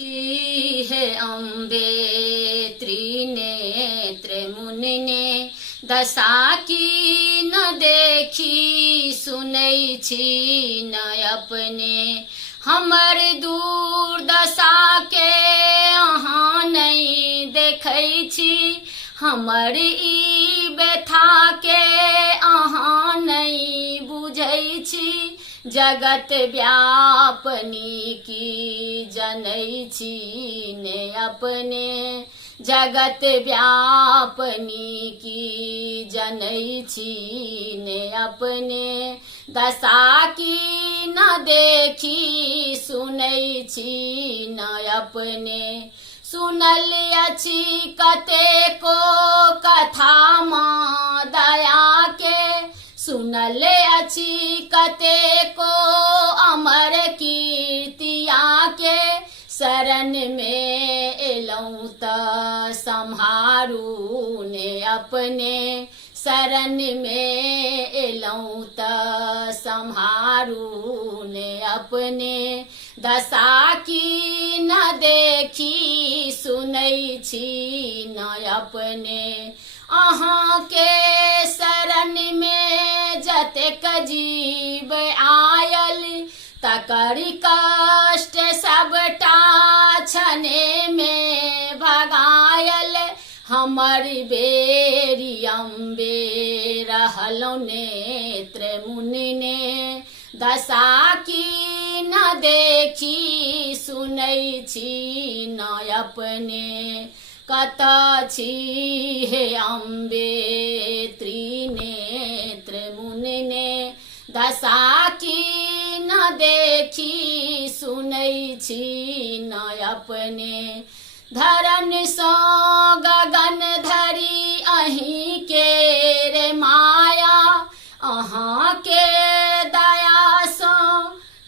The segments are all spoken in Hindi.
हे अम्बे त्रिनेत्र मुनिने दशा की न देखी सुनै छी न अपने हमर दूर दशा के अहाँ नहीं देखै छी हमर ई व्यथा के अहाँ नहीं बुझै छी जगत व्यापनी की जनै छी ने अपने जगत व्यापनी की जनै छी ने अपने दशा की न देखी सुनै छी न अपने सुनल अछि कतेको कथा माँ दया के सुनल अछि कतेको अमर कीर्तिया के शरण में एलौं त सम्हारू ने अपने शरण में एलौं त सम्हारू ने अपने दशा की न देखी सुनै छी न अपने अहाँ के शरण में जतेक जीव आयल तकर कष्ट सबटा छने में भगायल हमर बेरी अम्बे रहलौ नेत्र मुनि ने दशा की न देखी सुनै छी न अपने कत छी हे अम्बे त्रिनेत्र मुनि ने दशा की न देखी सुनै छी न अपने धरन सँ गगन धरि अहीं के रे माया अहाँ के दया सँ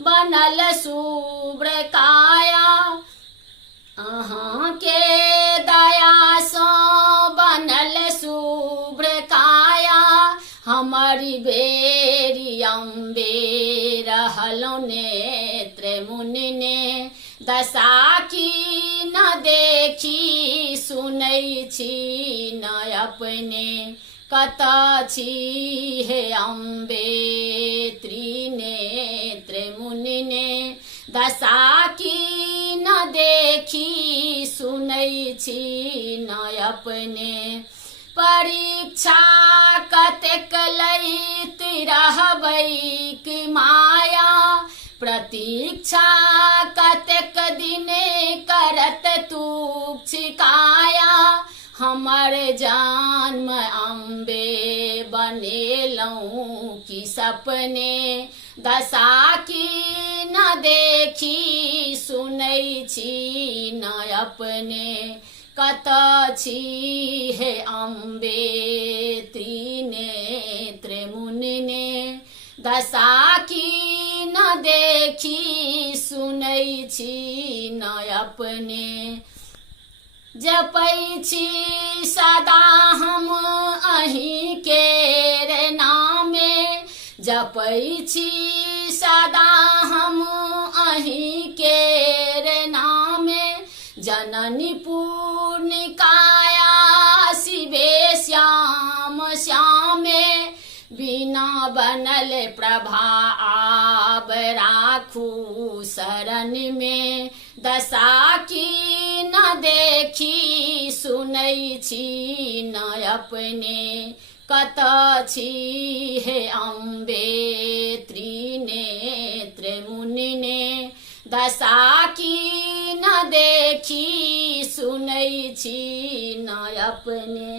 बनल शुभ्र काया अहाँ के दया सँ बनल शुभ्र काया हमारी बेरी अम्बे रहलौ नेत्र मुनि ने दशा की न देखी सुनै छी न अपने कत छी हे अम्बे त्रिनेत्र मुनि ने दशा की न देखी सुनै छी न अपने परीक्षा कतेक लैत रहबै कि माया प्रतीक्षा कतेक दिने करत तुक छिकाया हमर जन्म अम्बे बनेलौं कि सपने दशा की न देखी सुनै छी न अपने कत छी हे अम्बे त्रिनेत्र मुनि ने दशा की न देखी सुनै छी न अपने जपै छी सदा हम अहीं के रे नामे जपै छी सदा हम अहीं के रे नामे जननी पूर्णिकाया शिवे श्याम श्यामे बिना बनल प्रभा आब राखू शरण में दशा की न देखी सुनै छी न अपने कत छी हे अम्बे त्रिनेत्र मुनि ने दशा की न देखी सुनै छी न अपने।